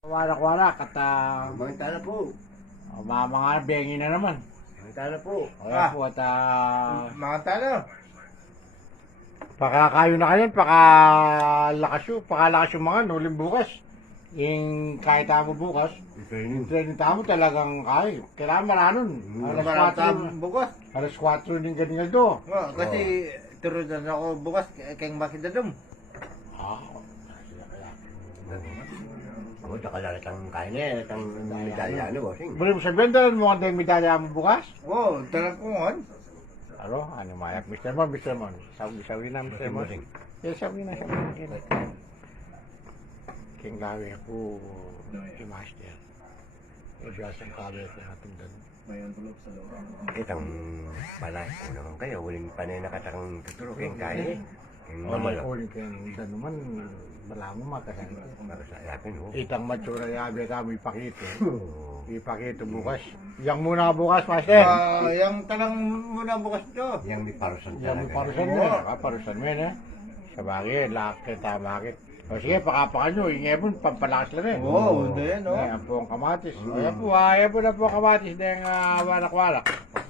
Warak-warak at Mangtala po. mga bengi na naman. Mangtala po. Kaya po at Mangtala. pakakayo na kayo, pakalakas yung mga nuling bukas. Yung kahit tamo bukas, yung training tamo talagang kayo. Kailangan maranon. Bukas. Alas 4 din ganyan do. Kasi turun na ako bukas kay Makidadum. Ah, Oh, nakalalat ang kain eh, ang medalya ano, bossing. Buli mo sabihin, dalan mo ang medalya mo bukas? Oo, talagang Ano mayak, Mr. Mon. Sawi na, Mr. Mon. Yes, sawi na. King lawi ako, si Master. Ibiyas ang kabe ko natin doon. Itang panay ko naman kayo, huling panay nakatakang tuturo kayong kain eh. Yung mamalo. Uling kayo doon naman, wala mo makasan. Para sa akin, oh. Itang matsura yabi kami ipakito. Oh. Ipakito bukas. Yang muna bukas, Master. yung talang muna bukas to. Yang may parusan Yang may talaga. parusan mo. Parusan mo yun, eh. Sa bagay, lakit, bakit. O sige, pakapakan nyo. Yung ebon, pampalakas lang eh. Oo, hindi yan, no? Ayan po ang kamatis. Ayan po na po ang kamatis dahil warak-warak.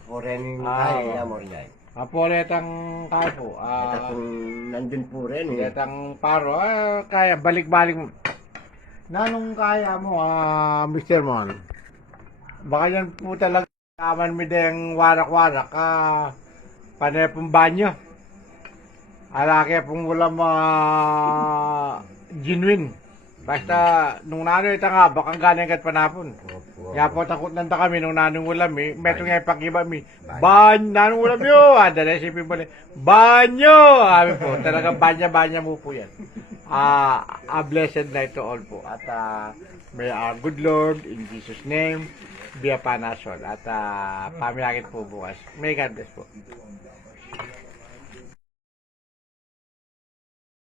Foreigning Ah, kain na mo rin yan. Apoletang kaya po. At kung nandun po rin eh. Apoletang paro. Kaya, balik-balik mo. Nanong kaya mo, Mr. Mon? Baka yan po talaga kaman mo dahil warak-warak. Panay pong banyo. Alaki pong wala genuine. Basta, nung nanoy ita nga, bakang galing kat panapon. Opo. Kaya po takot nanda kami nung nanong ulam eh. Meto nga ipakiba mi. Nanong ulam yun. Dala isipin mo banyo! Sabi po, talaga banya-banya mo po yan. A blessed night to all po. At may good Lord, in Jesus' name, be upon us all. At pamiragit po bukas. May God bless po.